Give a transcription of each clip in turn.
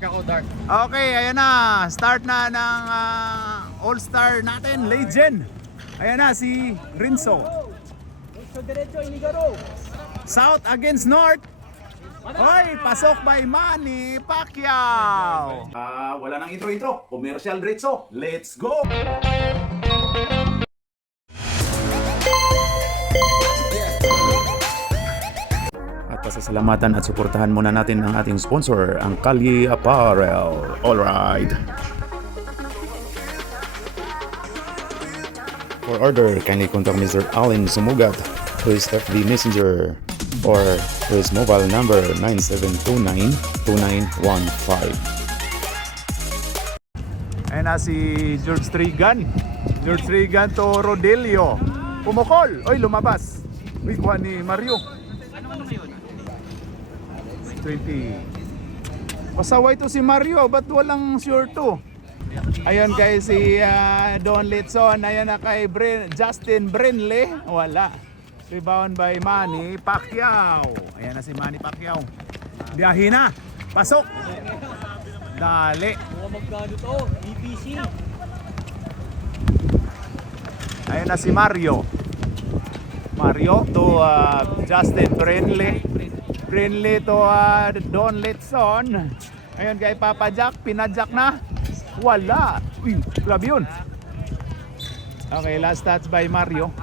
Okay, ayan na. Start na ng all-star natin, legend. Ayan na si Rinso. South against North. Hoy, pasok by Manny Pacquiao. Wala nang intro-intro. Commercial diretso. Let's go! At pasasalamatan at suportahan muna natin ang ating sponsor, ang Kalye Apparel. Alright. For order, kindly contact Mr. Allen Sumugat to his FB Messenger or to his mobile number 9729-2915. Ayan na si George Trigan. George Trigan to Rodelio. Pumukol. Oy, lumabas. Uy, kuha ni Mario. 20. Pasaway to si Mario, ba't walang sure to? Ayun kay si Don Litson. Ayun na kay Justin Brinley. Wala. Rebound by Manny Pacquiao. Ayan na si Manny Pacquiao. Biyahe na. Pasok. Dali. Magkano to? EPC. Ayun na si Mario. Mario to Justin Brinley. Brinley to Don Litson. Ayun kay Papa Jack. Pinajak na. Wala. Uy, grabe yun. Okay, last touch by Mario.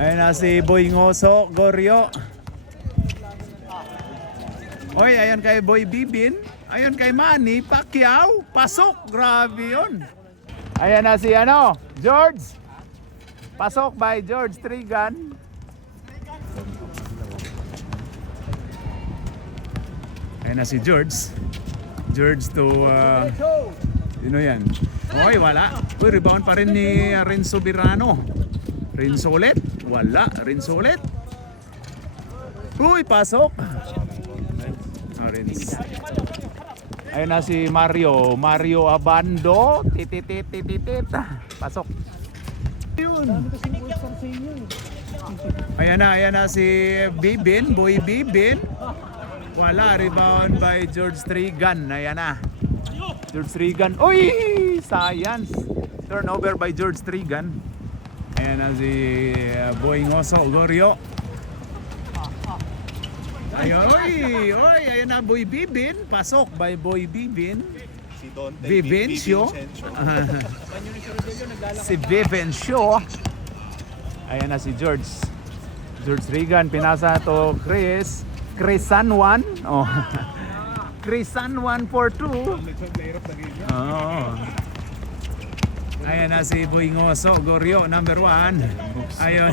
Ayun na si Boy Ngoso Goryo. Oy, ayun kay Boy Bibin. Ayun kay Manny Pacquiao. Pasok. Grabe yun. Ayun na si George. Pasok by George Trigan. Ayun na si George. George to sino yan? Oy, wala. Uy, rebound pa rin ni Renzo Birano. Renzo ulit. Wala. Renzo ulit. Uy, pasok. Renzo. Ayun na si Mario. Mario Abando. Titititititit. Pasok. Yun. Ayan na si Bibin. Boy Bibin. Wala, rebound by George Trigan. Ayan na. George Trigan. Uy! Science. Turnover by George Trigan. Ayan na si Boy Ngoso Goryo. Ayun, oy, ayan na Boy Bibin. Pasok by Boy Bibin. Si Don Vivencio. Si Vivencio. Ayan na si George. George Trigan. Pinasa to Chris San Juan. Oh. Chris San Juan for 2. Oh. Ayan na si Boy Ngoso Goryo, number 1. Ayun.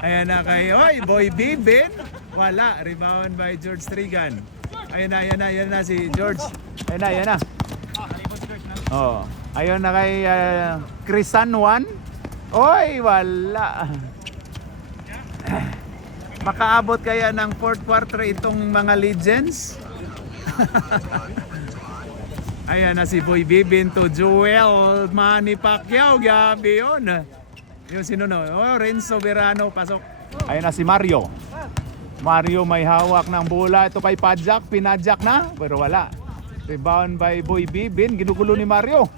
Ayan na kay Boy Bibin. Wala, rebound by George Trigan. Ayun na si George. Ayun na. Oh. Ayun na kay Chris San Juan. Oy, wala. Makaabot kaya ng 4th quarter itong mga legends? Ayan na si Boy Bibin to Joel Manny Pacquiao. Gabi yun. Yung sino no? Renzo Verano. Pasok. Ayan na si Mario. Mario may hawak ng bola. Ito kay Pajak. Pinajak na. Pero wala. Rebound by Boy Bibin. Ginugulo ni Mario.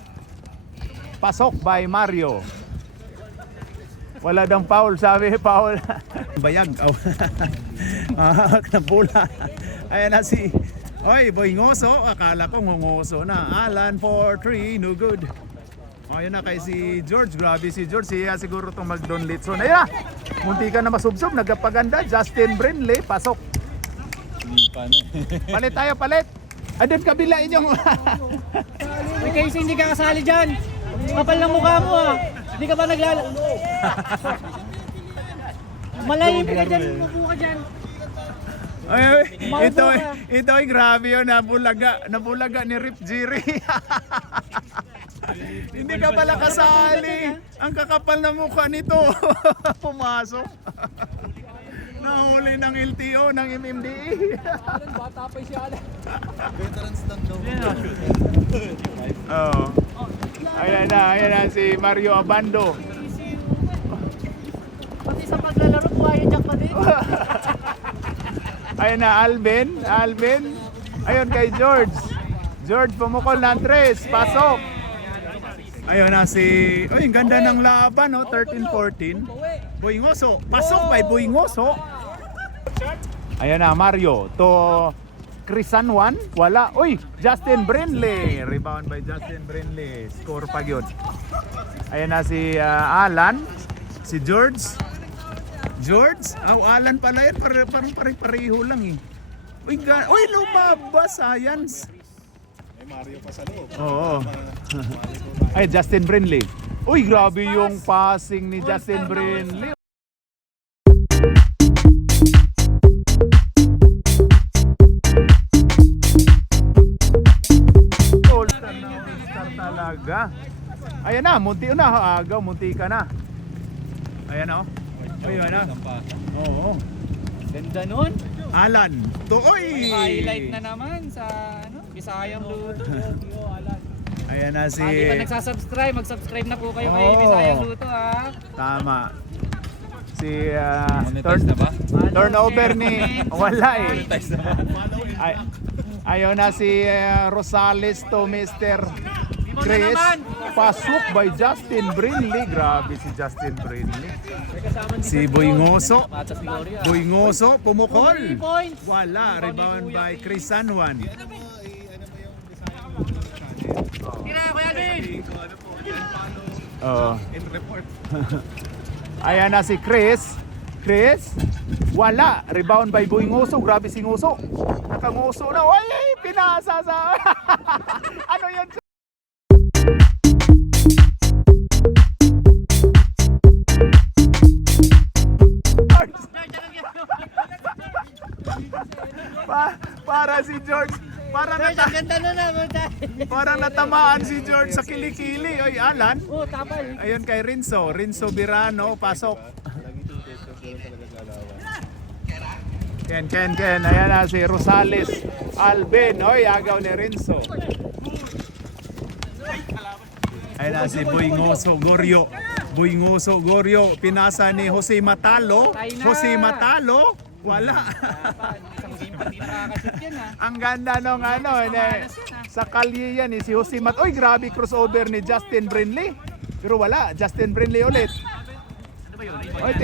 Pasok by Mario. Wala dang foul, sabi foul. Bayag. Hawak ng bola. Ayan na si Boy Ngoso. Akala ko ngoso na. Alan for 3, no good. Ayun na kay si George. Grabe si George. Siya siguro itong mag-Don Litson. Ayan. Munti ka na masubsob. Nagpaganda. Justin Brinley. Pasok. Palit tayo, palit. Adun kabila inyong. Kasi hindi ka kasali dyan. Kapal ng mukha mo Hindi ka ba Malalim ka dyan. Mupo ka dyan. Ito ay grabe yun. Nabulaga ni Rip Jiri. Hindi ka pala kasali. Ang kakapal na mukha nito. Pumasok. Nahuli ng LTO, ng MMDA. Bata pa siya. Veterans lang daw. Oh. Ayan na si Mario Abando. Pati sa paglalaro, buhaya dyan pa din. Ayun na Alvin. Ayun kay George. George pumukol ng 3. Pasok. Ayun na si... Uy, ang ganda ng laban, no? 13-14. Buingoso. Pasok by Buingoso. Ayun na, Mario. To Crisan 1. Wala. Uy, Justin Brindley. Rebound by Justin Brindley. Score pa yun. Ayun na si Alan. Si George. George? Alan pala yun. Parang pare-pareho lang eh. Uy, lumabas. Science. May Mario pa sa loob. Oo. Ay, Justin Brindley. Uy, grabe yung passing ni Justin Brindley. All-star na, all-star talaga. Ayan na, munti na. Agaw, munti ka na. Ayan o. Ayan na. Oo. Ganda nun. Alan. Uy! Highlight na naman sa Bisayang Luto. Ayan na si... Hindi pa nagsasubscribe, mag-subscribe na po kayo kay Oo. Bisayang Luto ha. Tama. Si Monetize na ba? turnover ni wala eh. Ay, ayaw na si Rosales to Mr. Chris. Pasok by Justin Brindley. Grabe si Justin Brindley. Si Buingoso. Buingoso pumukol. Points. Wala. Rebound by Chris Sanwan. Tira, Kuya Alvin! Oo. Ayan na si Chris. Chris. Wala. Rebound by Buingoso. Grabe si Ngoso. Nakangoso na. Ay, pinasa sa... ano yan? Para si George. Ganda na naman tayo. Parang natamaan si George sa kilikili. Oy, Alan. Oh, tapal. Ayun kay Rinso. Rinso Birano. Pasok. Ken. Ayan na si Rosales. Alvin. Oy, agaw ni Rinso. Ayan na si Buingoso Gorio. Buingoso Gorio. Pinasa ni Jose Matalo. Jose Matalo. Wala. Hindi nakakashoot yan ha. Ang ganda nung sa kalye yan si Jose Mat. Uy, grabe crossover ni Justin Brindley. Pero wala, Justin Brindley ulit. Uy,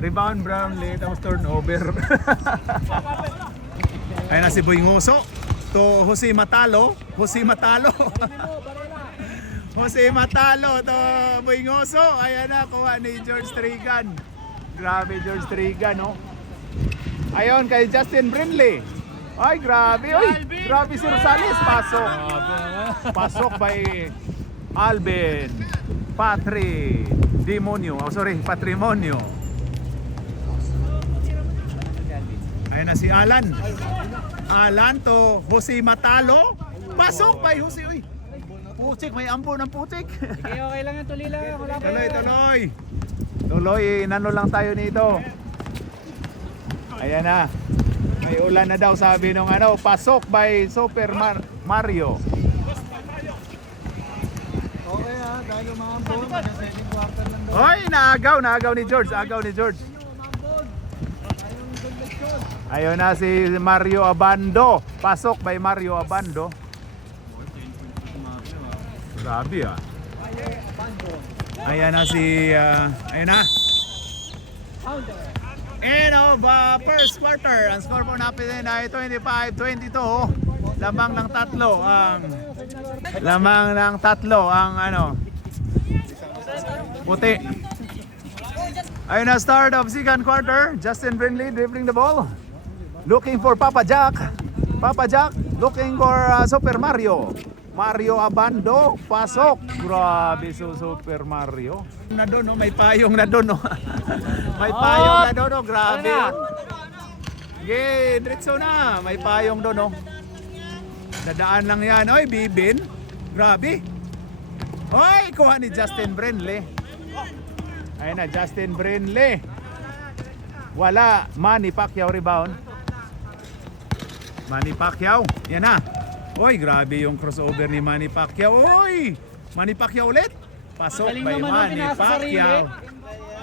rebound Brownlee, tapos turnover. Ayun na si Buingoso. To Jose Matalo. Jose Matalo to Buingoso. Ayan na, kuha ni George Trigan. Grabe George Trigan, no? Ayun kay Justin Brindley. Ay, grabe. Uy, grabe si Rosales. Pasok by Alvin. Patrimonio. Ayun na si Alan. Alan to Jose Matalo. Pasok by Jose. Uy, putik. May ampo ng putik. Okay, okay lang yan. Tuloy lang. Wala pa yan. Tuloy, inano lang tayo nito. Ayan na. May ulan na daw sabi nung pasok by Super Mario. Okay ha, dahil umambon. Second quarter lang daw. Hoy, naagaw ni George. Ayun na si Mario Abando. Pasok by Mario Abando. Grabe ah. Ayan na si ayun na. And first quarter, ang score po natin ay 25-22. Lamang ng tatlo ang puti. Ayun na, start of second quarter. Justin Brindley dribbling the ball. Looking for Papa Jack. Looking for Super Mario. Mario Abando, pasok. Grabe Super Mario. Na doon, may payong na doon. May payong na doon, grabe. Okay, diretso na. May payong doon. Dadaan lang yan. Oy, Bibin. Grabe. Oy, kuha ni Justin Brindley. Ayun na, Justin Brindley. Wala. Manny Pacquiao rebound. Manny Pacquiao. Yan na. Oy, grabe yung crossover ni Manny Pacquiao. Oy! Manny Pacquiao ulit. Pasok Galing by naman Manny pinasa sarili. Pacquiao.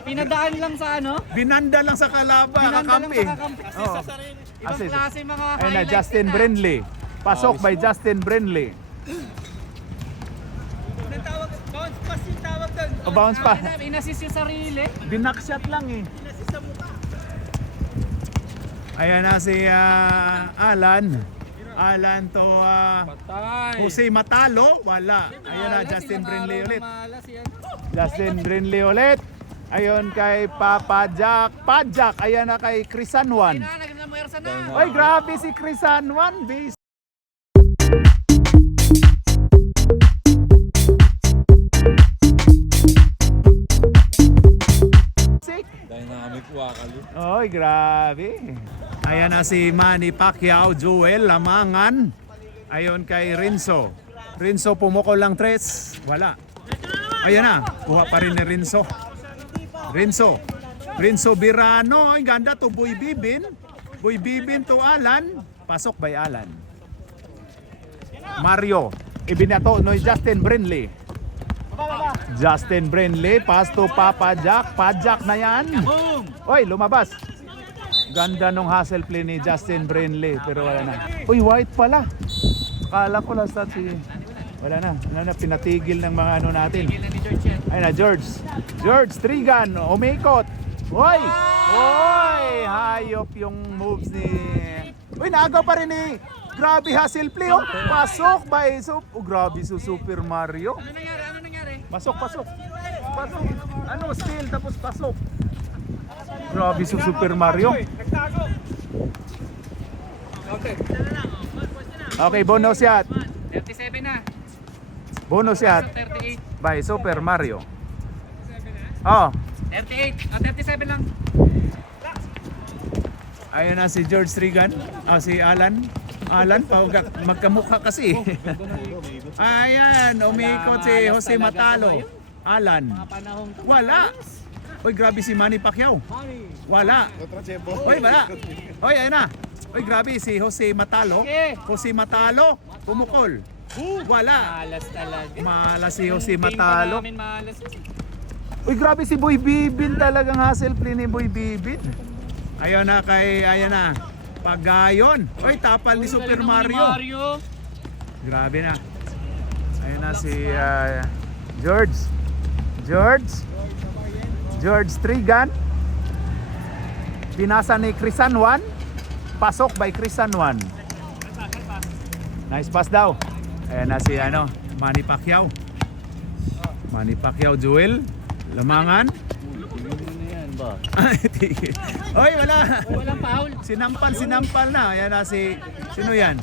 Pinadaan lang sa Binanda lang sa kalaba, Binanda lang kakampi. sa kakampi. Oh. Ibang klase mga Ayun na, highlights Justin na. Brindley. Pasok by Justin Brinley. Bounce pass yung tawag doon. O, bounce pa. Inassist yung sarili. Binakshot lang eh. Ayan na si Alan. Alan to Jose Matalo. Wala. Ayan na Justin Brinley ulit. Justin Brinley ulit. Ayun kay Papa Jack. Pajak. Ayan na kay Crisanwan. Ay, grabe si Crisanwan. Base. Dynamic wakali. Oy, grabe. Ayan na si Manny Pacquiao, Joel Lamangan. Ayon kay Rinso. Rinso pumukol lang tres. Wala. Ayan na. Kuha pa rin ni Rinso. Rinso Birano. Ay, ganda to. Boy Bibin. Boy Bibin to Alan. Pasok by Alan. Mario. Ibinato no Justin Brinley. Justin Brinley, pass to Papa Jack. Pajak na yan. Oy, lumabas. Ganda nung hustle play ni Justin Brinley, pero wala na. Uy, white pala. Akala ko lang sa si... Wala na, pinatigil ng mga ano natin. Ayun na, George. George Trigan, umikot. Oy! Oy! Hayop yung moves ni... Uy, naagaw pa rin ni... Grabe hustle play, oh. Pasok by... grabe Super Mario. Ano nangyari? Pasok. Ano, steal tapos pasok. Grabe si Super Mario. Okay, bonus shot. 37 na. Bonus shot 38. by Super Mario. Oh, 38. 37 lang. ayun na si George Trigan. Si Alan. Alan, magkamukha kasi. Ayan, umikot si Jose Matalo. Alan. Wala. Uy, grabe si Manny Pacquiao. Wala. Uy, wala. Uy, ayun na. Uy, grabe si Jose Matalo. Jose Matalo, pumukol. Wala. Malas talaga. Malas si Jose Matalo. Malas. Uy, grabe si Boy Bibin talagang hustle play ni Boy Bibin. Ayun na ayan na. Pagayon. Uy, tapal ni Super Mario. Grabe na. Ayun na si George Trigan. Pinasa ni Crisanwan. Pasok by Crisanwan. Nice pass daw. Ayun na si Manny Pacquiao. Manny Pacquiao, Joel Lamangan. Oy, wala. Walang foul. Sinampal na. Ayan na si... Sino yan?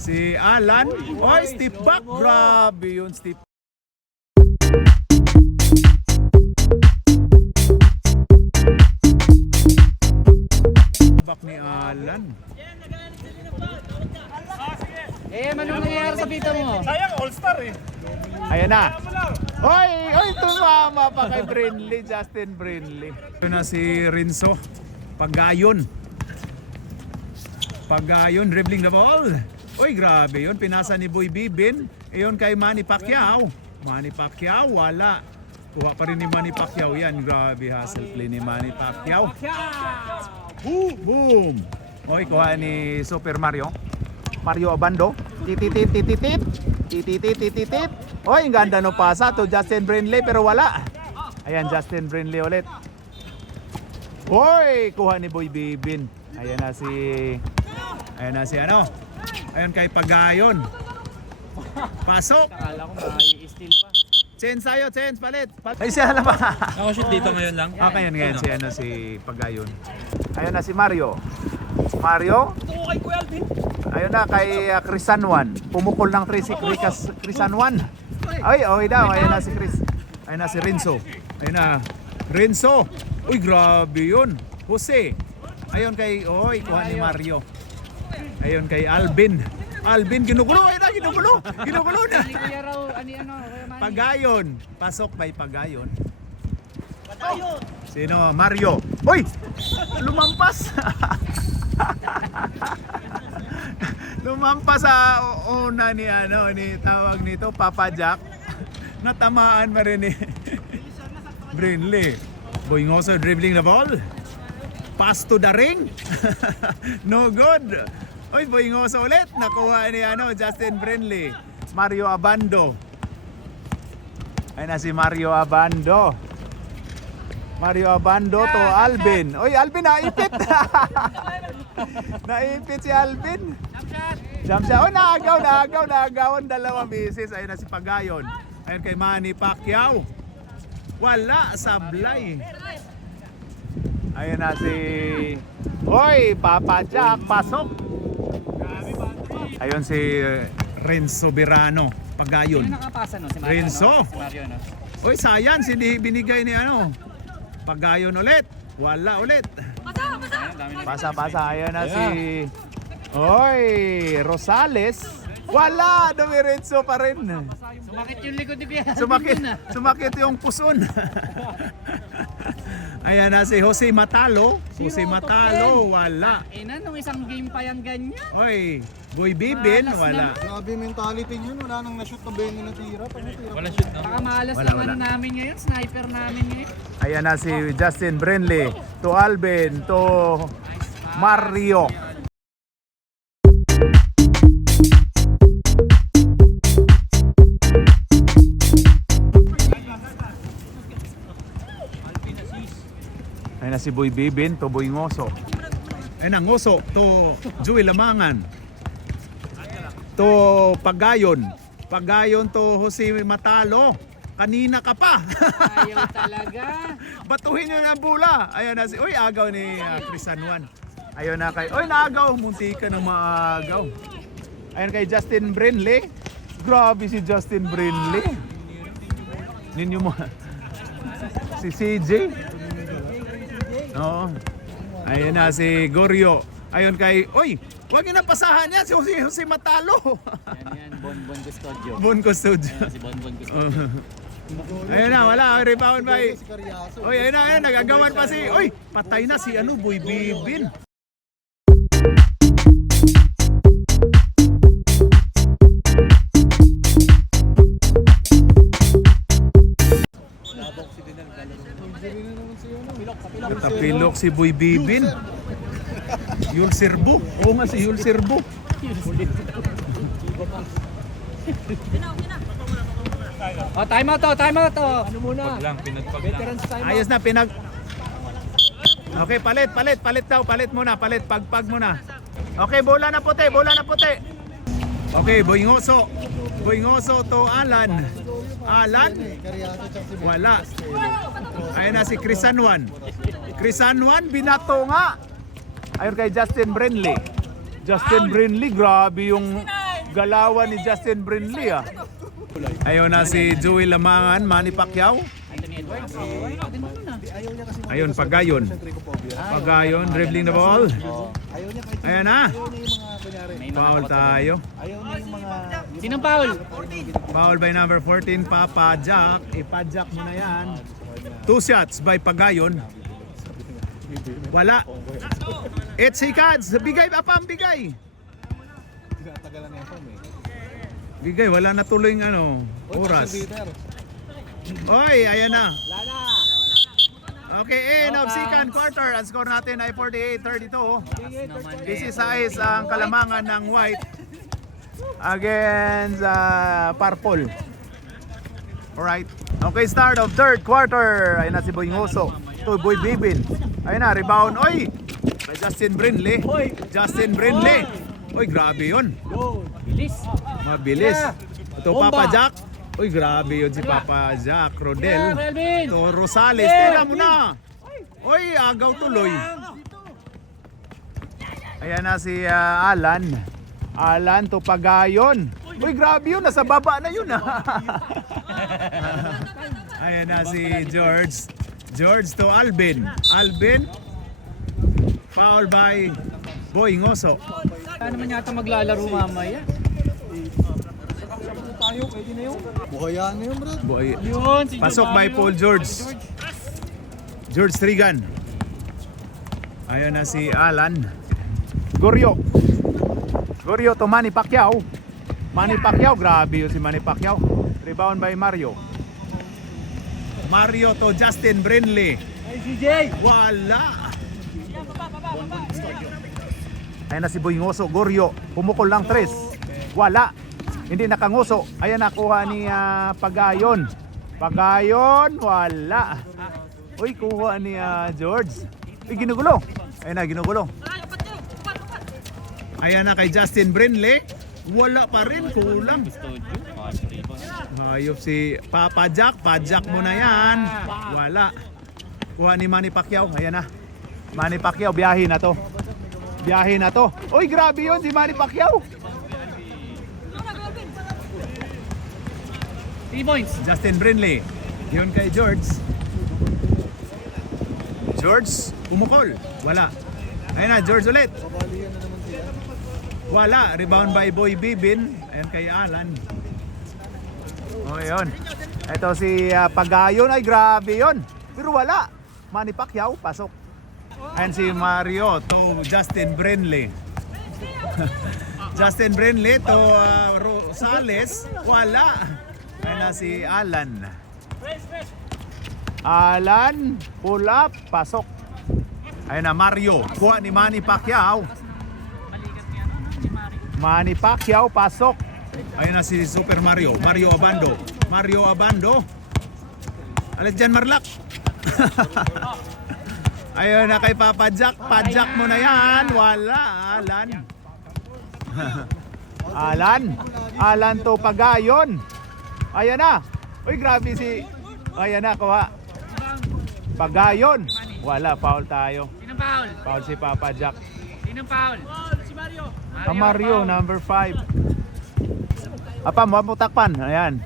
Si Alan. Oy, step back. Grabe yun, step back ni Alan. Anong nangyayari sa pita mo? Ayan na. Oy, tumama pa kay Brinley, Justin Brinley. Ito na si Rinso. Pagayon, dribbling the ball. Uy, grabe yun. Pinasa ni Boy Bibin. Iyon kay Manny Pacquiao. Wala. Kuha pa rin ni Manny Pacquiao yan. Grabe hustle play ni Manny Pacquiao. Boom! Oy, kuha ni Super Mario. Mario Abando. Tititit. Oy, ang ganda no pasa to Justin Brinley pero wala. Ayan, Justin Brinley ulit. Oy, kuha ni Boy Bibin. Ayan na si Ayan kay Pagayon. Pasok. Akala ko mai-steal pa. Chance palit. Ay, siya na ba? Ako shoot dito ngayon lang. Okay, ngayon si Pagayon. Ayan na si Mario. Ayun na kay Crisanwan. Pumukol ng 3 si Crisanwan. Ay, okay daw. Ayun na si Chris. Ayun na si Rinso. Ayun na. Rinso. Uy, grabe yun. Jose. Ayun kay, kuha ni Mario. Ayun kay Alvin. Ginugulo. Ayun na, ginugulo na. Kuya raw, ano, Pagayon. Pasok by Pagayon. Sino? Mario. Uy! Lumampas. Lumampas sa una ni tawag nito Papa Jack. Natamaan pa rin ni Brinley. Boy Ngoso dribbling the ball. Pass to the ring. No good. Oy, Boyingoso ulit. Nakuha ni Justin Brindley. Mario Abando. Ayun na si Mario Abando. Mario Abando to Alvin. Oy, Alvin naipit. Naipit si Alvin. Jump shot. Oh, naagawan. Dalawang bisis. Ayun na si Pagayon. Ayun kay Manny Pacquiao. Wala, sablay. Ayun na si... Oy, Papa Jack, pasok. Ayun si Renzo Verano. Pagayon. Sino nakapasa no? Si Mario, Renzo. no? Si Mario, no? Oy, sayang, hindi binigay ni Pagayon ulit. Wala ulit. Pasa. Ayun na si... Oy, Rosales. Wala, dumiretso pa rin. Sumakit yung likod ni Kuya. Sumakit yung puson. Ayan na si Jose Matalo. Jose Matalo, wala. Ina, nung isang game pa yan ganyan. Oy, Boy Bibin, Malas wala. Grabe mentality niyo, wala nang na-shoot na 20 na tira. Wala shoot, no? Baka malas Wala, lang wala. ano namin ngayon, sniper namin ngayon. Ayan na si Justin Brindley. To Alvin, to Mario. Ayan na si Boy Bibin, to Boy Ngoso. Ayan na, Ngoso, to Joey Lamangan. To Pagayon. Pagayon to Jose Matalo. Kanina ka pa. Ayaw talaga. Batuhin nyo na bula. Ayan na si... Uy, agaw ni Chris San Juan. Ayun na kay... Uy, naagaw. Munti ka ng maagaw. Ayan kay Justin Brindley. Grabe si Justin Brindley. Ninyo mo... si CJ. Oo. Ayun na si Goryo. Ayun kay... Uy, huwag nyo na pasahan yan. Si Matalo. Yan, Bonbon Custodio. Bon Custodio. Si Bonbon Custodio. Ayun na, wala. Rebound by... Si Carriazo. Oy, ayun na, nagagawan pa si... Oy, patay na si Boy Bibin. Tapilok si Boy Bibin. Yul Sirbo. Oo nga si Yul Sirbo. Oh, time out to. Ano muna? Pag lang, pinagpag lang. Veterans time out. Ayos na, Okay, palit daw, palit muna, pagpag muna. Okay, bola na puti. Okay, Boy Ngoso to Alan. Carriazo tsaka si Wala. Ayun na si Chris San Juan. Binato nga. Ayun kay Justin Brindley. Grabe yung galawan ni Justin Brindley ah. Ayun na si Joey Lamangan, Manny Pacquiao. Anthony Edwards. Ayun, Pagayon, dribbling the ball. Ayaw niya kahit Ayan na. yung mga kunyari. Foul tayo. Ayaw niya yung mga... Sinong foul? Foul by number 14, Papa Jack. Ipa-jack mo na yan. 2 shots by Pagayon. Wala. 8 seconds. Bigay, Apam, bigay. Tinatagalan na yung Bigay, wala na tuloy ng oras. Oy, ayan na. Okay, end of second quarter. Ang score natin ay 48-32. This is size ang kalamangan ng white against purple. Alright. Okay, start of third quarter. Ayun na si Boy Ngoso. To Boy Bibin. Ayun na, rebound. Oy! By Justin Brindley. Oy, grabe yun. Bilis. Mabilis. Ito Papa Jack. Uy, grabe yun si Papa Jack. Rodel. Melvin. To Rosales. Tira mo na. Uy, agaw tuloy. Ayan na si Alan. Alan to Pagayon. Uy, grabe yun. Nasa baba na yun. Ayan na si George. George to Alvin. Foul by Boy Ngoso. Saan naman yata maglalaro mamaya? Buhayan na yun, bro. Boy. Yun, si Pasok by Giovanni. Paul George. George Trigan. Ayan na si Alan. Goryo to Manny Pacquiao. Grabe yun si Manny Pacquiao. Rebound by Mario to Justin Brindley. Ay, CJ. Wala. Ayan na si Boy Ngoso. Goryo. Pumukol lang 3. Wala. Hindi nakanguso. Ayan nakuha ni Pagayon. Pagayon. Wala. Uy, kuha ni George. Uy, ginugulo. Ayan na, ginugulo. Ayan na kay Justin Brinley. Wala pa rin. Kulang. Hayop si Papa Jack. Pajak mo na yan. Wala. Kuha ni Manny Pacquiao. Ayan na. Manny Pacquiao, biyahe na to. Biyahe na to. Uy, grabe yun si Manny Pacquiao. 3 points. Justin Brinley. Yun kay George. George, umukol. Wala. Ayun na, George ulit. Wala. Rebound by Boy Bibin. Ayun kay Alan. O, yun. Ito si Pagayon. Ay, grabe yun. Pero wala. Manny Pacquiao, pasok. Ayun si Mario to Justin Brinley. Justin Brinley to Rosales. Wala. Ayun na si Alan. Alan, pull up, pasok. Ayun na Mario, kuha ni Manny Pacquiao. Manny Pacquiao, pasok. Ayun na si Super Mario, Mario Abando. Mario Abando. Alit dyan, Marlak. Ayun na kay Papa Jack. Pajak mo na yan. Wala, Alan. Alan to Pagayon. Ayan na. Uy, grabe si... Ayan na, kuha. Pagayon. Wala, foul tayo. Sinong foul? Foul si Papa Jack. Sinong foul? Si Mario. Mario, number 5. Apa, mo takpan. Ayan.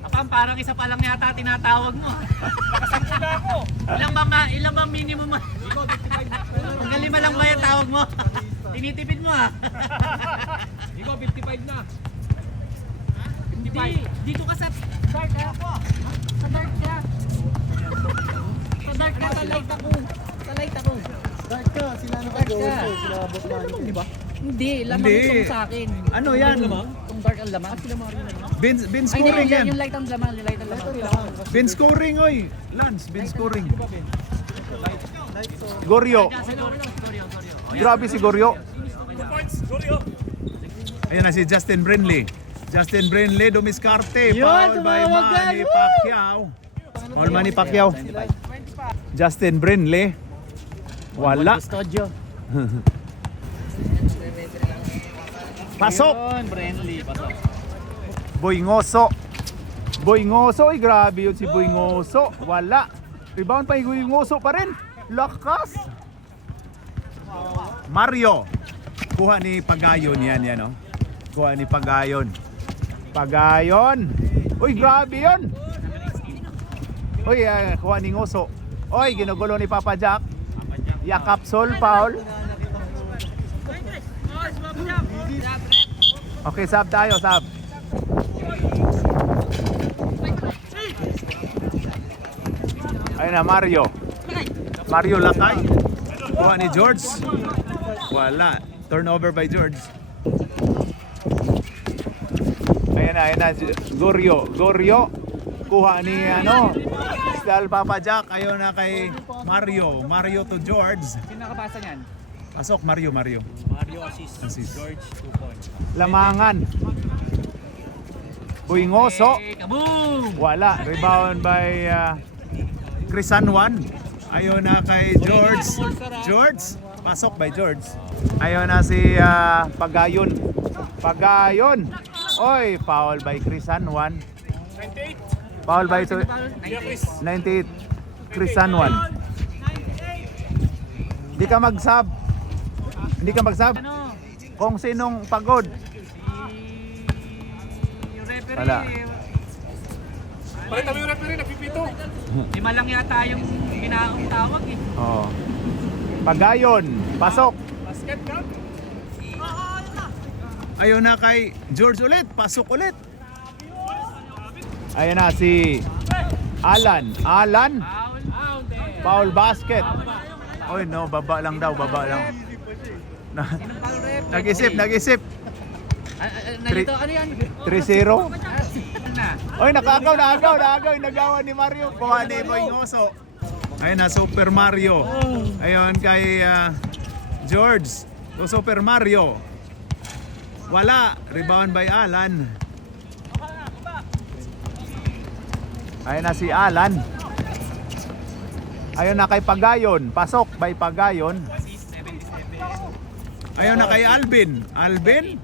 Apam, parang isa pa lang yata tinatawag mo. Nakasampu na ako. Ilang bang minimum mo? Hanggang 5 lang ba yung tawag mo? Tinitipid mo ah. Ikaw, 55 na. Dito ka sa dark ako. Sa dark ka. Sa dark ka, sa light ako. Sa light ako. Dark ka, sila naka-Jose, sila Boss Manny. Di ba? Hindi, lamang Hindi. itong sa akin. Ano yan? Itong dark ang lamang. Bin Ay, scoring hindi, yan. yung light ang lamang, yung light ang lamang. Bin scoring, oy. Lance, bin scoring. Goryo. Grabe si Goryo. Ayan na si Justin Brinley. Justin Brinley, dumiskarte. Foul by Manny Pacquiao. Foul Manny Pacquiao. Justin Brinley. Wala. Studio. Pasok. Friendly, pasok. Boy Ngoso. Boy Ngoso. Ay, grabe yun si Boy Ngoso. Wala. Rebound pa yung Boy Ngoso pa rin. Lakas. Mario. Kuha ni Pagayon yan, oh. Kuha ni Pagayon. Pagayon. Uy, grabe yun. Uy, kuha ni Ngoso. Uy, ginugulo ni Papa Jack. Yakap Sol, foul. Okay, sub tayo, sub. Ayun na, Mario. Mario Lakay. Kuha ni George. Wala. Turnover by George. Ayan na, Goryo. Goryo. Kuha ni, Stal Papa Jack. Ayun na kay Mario. Mario to George. Sino nakapasa niyan? Pasok, Mario. Mario assist. George 2 points. Lamangan. Boy Ngoso. Kaboom! Wala. Rebound by Crisan Juan. Ayun na kay George. George. Pasok by George. Ayun na si Pagayon. Pagayon. Oy, foul by Crisan Juan. 98. Foul by 98. Crisan Juan. Hindi ka mag-sub. Hindi ka mag-sub. Ano? Kung sinong pagod. Yung referee. Wala. Pakita mo yung referee, nagpipito. Lima lang yata yung ginaong tawag eh. Oh. Pagayon, pasok. Basket ka? Ayun na kay George ulit, pasok ulit. Ayun na si Alan. Alan, Foul. foul basket. Oy no, baba lang daw, baba lang. Foul ref. Nag-isip. Nalito, ano yan? 3-0. Na. Oy, nagawa yung nagawa ni Mario. Kuha ni Boy Ngoso. Ayun na, Super Mario. Ayun kay George. to Super Mario. Wala. Rebound by Alan. Ayun na si Alan. Ayun na kay Pagayon. Pasok by Pagayon. Ayun na kay Alvin. Alvin?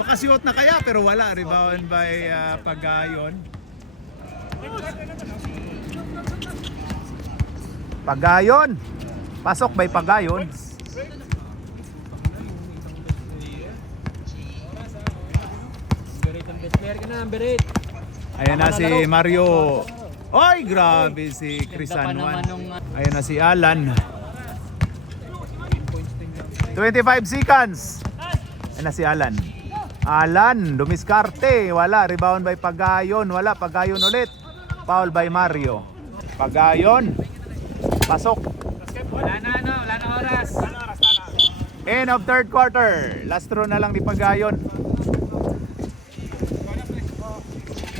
Baka siot na kaya pero wala. Rebound by Pagayon. Pagayon. Pasok by Pagayon. Ayan na si Mario. Oy, grabe si Chris Anuan. Ayan na si Alan. 25 seconds. Ayan na si Alan. Alan, dumiskarte. Wala. Rebound by Pagayon. Wala. Pagayon ulit. Foul by Mario. Pagayon. Pasok. Wala na oras. End of third quarter. Last throw na lang ni Pagayon.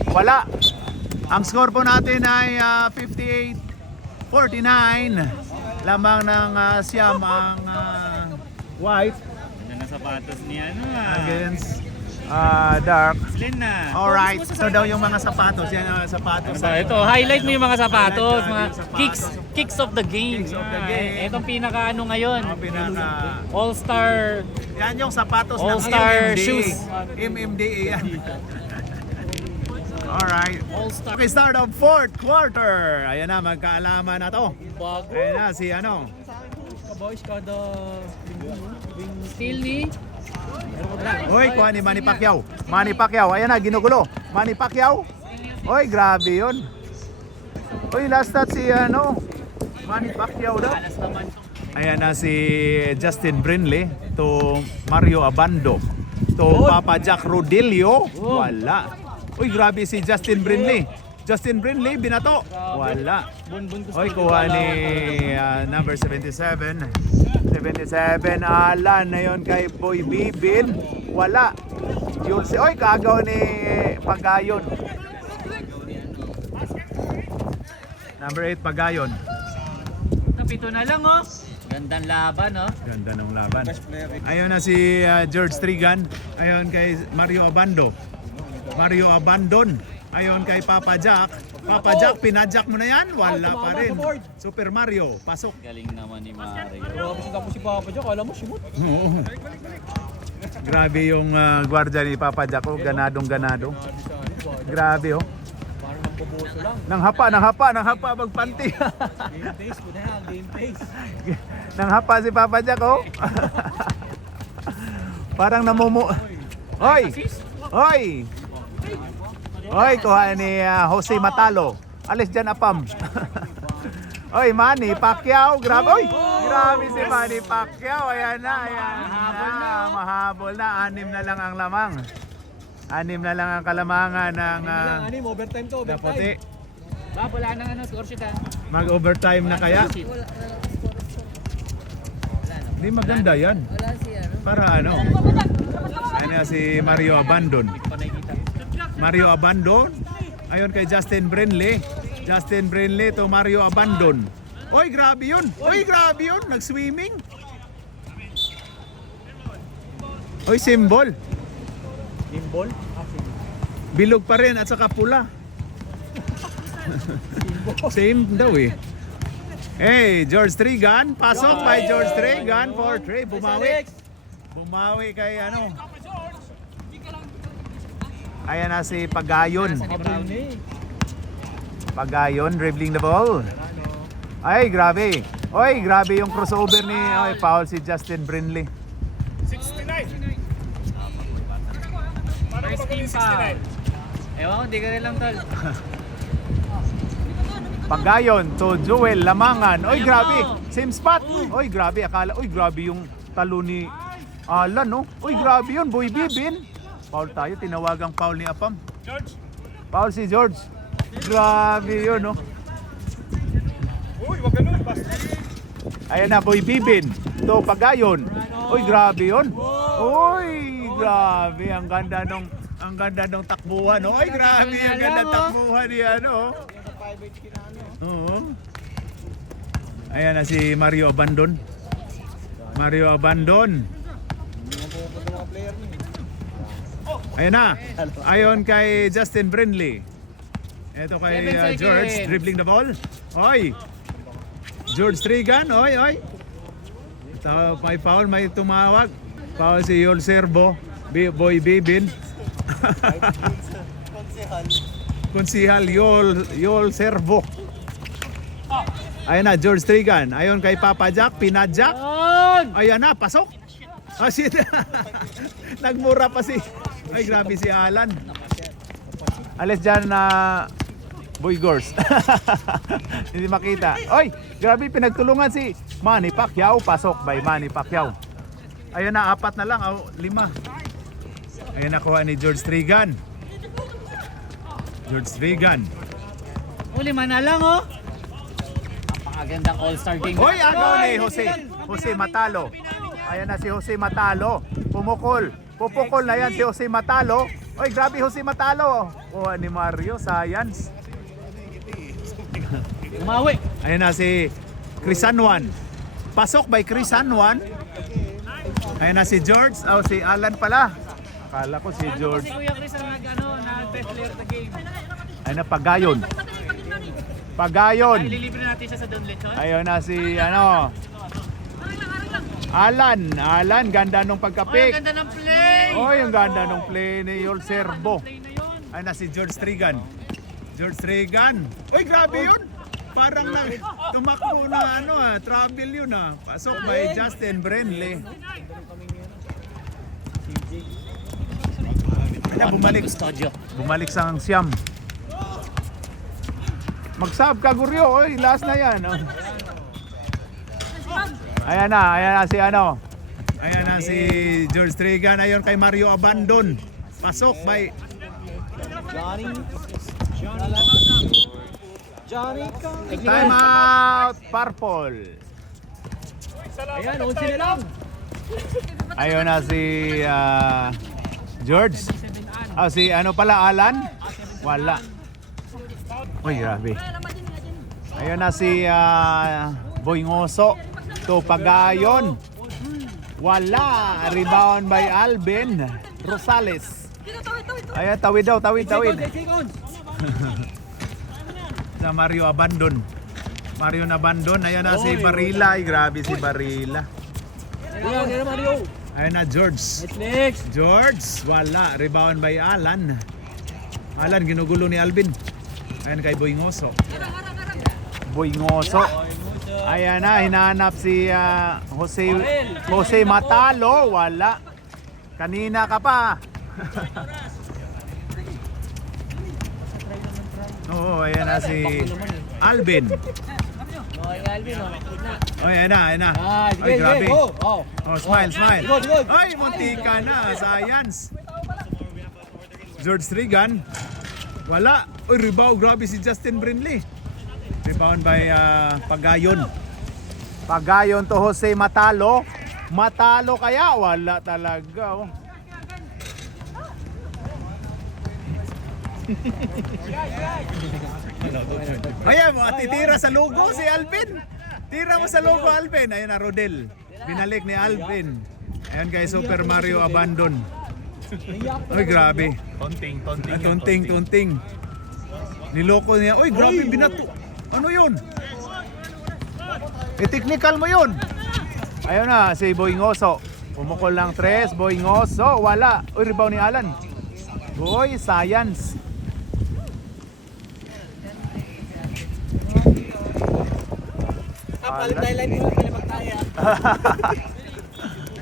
Wala. Ang score po natin ay 58-49. Lamang ng Siam ang white Ganda ng sapatos ni against dark. Slim na. Alright, so daw yung mga sapatos. Yan ang sapatos. Ito, highlight mo yung mga sapatos, Highlight, mga yung sapatos. kicks of the game. Kicks of the game. Itong pinaka ano ngayon, Ang pinaka... All-Star. Yan yung sapatos ng All-Star MMDA. shoes. MMDA yan. Alright. All-Star. Okay, start of fourth quarter. Ayan na, magkaalaman na to. Bago. Ayan na, si ano. Boys, kada still ni Uy, kuha ni Manny Pacquiao. Manny Pacquiao, ayan na, ginugulo. Manny Pacquiao. Uy, grabe yun. Uy, last shot si ano, Manny Pacquiao daw. alas naman. Ayan na si Justin Brinley to Mario Abando. To Papa Jack Rodillo. Wala. Uy, grabe si Justin Brinley. Justin Brinley, binato. Wala. Uy, kuha ni number 77. 77, Alan na yun kay Boy Bibin. Wala. Jules, oy, kagaw ni Pagayon. Number 8, Pagayon. Napito na lang oh. Gandang laban oh. Ganda ng laban. Ayun na si George Trigan. Ayun kay Mario Abando. Mario Abandon. Ayun kay Papa Jack. Papa Jack, pinajak mo na yan? Wala pa rin. Super Mario, pasok. Galing naman ni Mario. Grabe siya tapos si Papa Jack, alam mo, simot. Grabe yung gwardiya ni Papa Jack. Oh, ganadong ganado. Grabe oh. Parang magboboso lang. Nang hapa magpanti. Game face ko na yan, game face. Nang hapa si Papa Jack oh. Parang namumu. Hoy! Hoy! Hoy, kuha ni Jose Matalo. Alis dyan, Apam. Hoy, Manny Pacquiao. Grabe. Oy, grabe si Manny Pacquiao. Ayan na, ayan na. Mahabol na. 6 na lang ang lamang. 6 na lang ang kalamangan ng Anim, overtime to, Dapote. Ba, wala nang ano, score sheet ah. Mag-overtime na kaya? Hindi maganda yan. Para ano? Ano si Mario Abandon. Mario Abandon. Ayon kay Justin Brinley. Justin Brinley to Mario Abandon. Oy, grabe yun. Oy, grabe yun. Nag-swimming. Oy, symbol. Gimbal? Bilog pa rin at saka pula. Same daw eh. Hey, George Trigan. Pasok by George Trigan for 3. Bumawi. Bumawi kay ano. Ayan na si Pagayon. Pagayon dribbling the ball. Ay, grabe. Oy, grabe yung crossover ni foul si Justin Brinley. First team foul. Ewan, hindi ka rin lang tol. Pagayon to Joel Lamangan. Oy, grabe. Same spot. Oy, grabe. Akala, oy, grabe yung talo ni Alan, no? Oy, grabe yun. Boy Bibin. Foul tayo. Tinawagang foul ni Apam. George. Foul si George. Grabe yun, no? Uy, wag ganun. Ayan na, Boy Bibin. To Pagayon. Oy, grabe yun. Oy, grabe. Ang ganda nung takbuhan. Oy, grabe. Ang ganda ng takbuhan ni ano. Oo. Ayan na si Mario Abandon. Mario Abandon. player niya. Ayun na. Ayon kay Justin Brindley. Ito kay 7 George, seconds. dribbling the ball. Oy! George Trigan, oy, oy. Ito, may foul, may tumawag. Foul si Yol Servo, Boy Bibin. Konsihal Yol Servo. Ayun na, George Trigan. Ayon kay Papa Jack, Pinadjak. Ayan na, pasok. Ah, shit. Nagmura pa si... Ay, grabe si Alan. Alis dyan na Boy Gors. Hindi makita. Oy, grabe pinagtulungan si Manny Pacquiao. Pasok by Manny Pacquiao. Ayun na, 4 na lang. 5. Ayun nakuha ni George Trigan. George Trigan. Uli man na lang oh. Napakagandang all-star game. Oy, agaw ni Jose Matalo. Ayan na si Jose Matalo. Pumukol na yan si Jose Matalo. Oy, grabe Jose Matalo. Oh, ni Mario Science. Umawi. Ayan na si Chris Anwan. Pasok by Chris Anwan. Ayan na si George. Oh, si Alan pala. Akala ko si George. Si Kuya Chris ang nag-best player of the game. Ayan na Pagayon. Pagayon. Ililibre natin siya sa Don Lechon. Ayun na si Alan, ganda nung Ang pagkapik. ganda ng play. Oy, ang ganda nung play ni Yol Servo. Play na yun. Ay na si George Trigan. George Trigan. Oy, grabe yun. Parang tumakbo na travel yun Pasok by Justin Brindley. Kaya bumalik sa siyam. Mag-sub ka Guryo. Oy, last na yan. Oh. Ayan na si Ayan na si George Trigan. Ayon kay Mario Abandon. Pasok by time out, Purple. Ayan, 11 na lang. Ayun na si George. Si Alan? Wala. Uy, grabe. Ayun na si Boy Ngoso. To Pagayon. Wala. Rebound by Alvin Rosales. Ayan, tawid. Sa Mario Abandon. Ayan na si Barila. Ay, grabe si Barila. Ayan na George. George, wala. Rebound by Alan. Alan, ginugulo ni Alvin. Ayan kay Boy Ngoso. Ayan na, hinahanap si Jose Matalo. Wala. Kanina ka pa. Oo, ayan na si Alvin. Oh, ayan na. Ay, grabe. Oh, smile. Ay, muntika na. Science. George Trigan. Wala. Uy, rebound. Grabe si Justin Brindley. Rebound by Pagayon to Jose Matalo. Matalo kaya? Wala talaga. Oh. Ayan mo, titira sa logo si Alvin. Tira mo sa logo, Alvin. Ayan na, Rodel. Binalik ni Alvin. Ayan kay Super Mario Abandon. Ay, grabe. Tunting. Niloko niya. Oy, grabe, binato. Ano yun? I-technical mo yun. Ayun na, si Boy Ngoso. Pumukol lang 3, Boy Ngoso. Wala. Uy, rebound ni Alan. Boy, Science.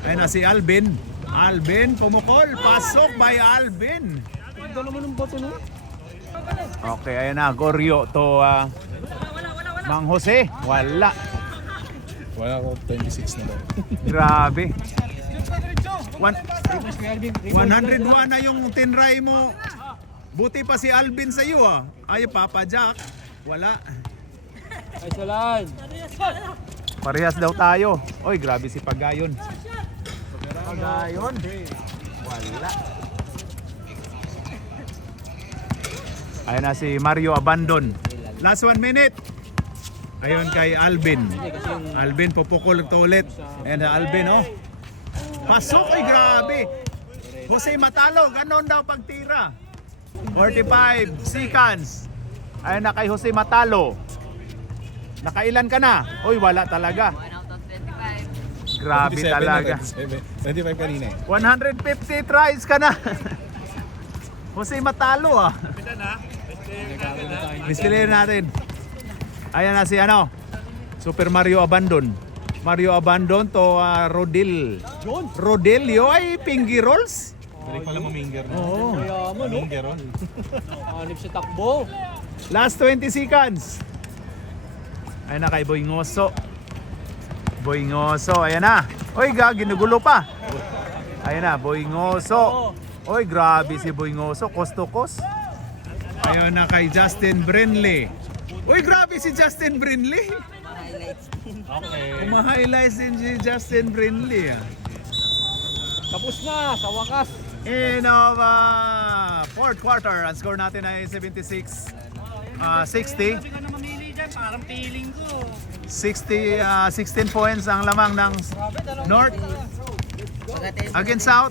Ayun na si Alvin. Alvin, pumukol. Pasok by Alvin. Okay, ayun na. Goryo to Mang Jose. Wala. Wala ko 26 na daw. Grabe. 101 na yung tinry mo. Buti pa si Alvin sa iyo Ay, Papa Jack. Wala. Ay, salan. Parehas daw tayo. Oy, grabe si Pagayon. Wala. Ayun na si Mario Abandon. Last 1 minute. Ayun kay Alvin. Alvin, pupukol ito ulit. Ayan na Alvin, Pasok, ay grabe. Jose Matalo, ganon daw pagtira. 45 seconds. Ayun na kay Jose Matalo. Nakailan ka na? Uy, wala talaga. 1 out of 25. Grabe talaga. 25 kanina eh. 150 tries ka na. Jose Matalo ah. Dispilin natin. Ayan na si ano. Super Mario Abandon. Mario Abandon to Rodil. Rodelio ay Pingy Rolls. Pwede pala maminger na. Oo. Maminger ron. Hanip si takbo. Last 20 seconds. Ayan na kay Boy Ngoso. Boy Ngoso, ayan na. Uy, ginugulo pa. Ayan na, Boy Ngoso. Uy, grabe si Boy Ngoso, cost to cost. Ayan na kay Justin Brinley. Uy, grabe si Justin Brinley. Okay. Kuma-highlights din si Justin Brinley. Tapos na, sa wakas. In fourth quarter, ang score natin ay 76-60. Sabi ko na mamili dyan, parang feeling ko. 16 points ang lamang ng North against South.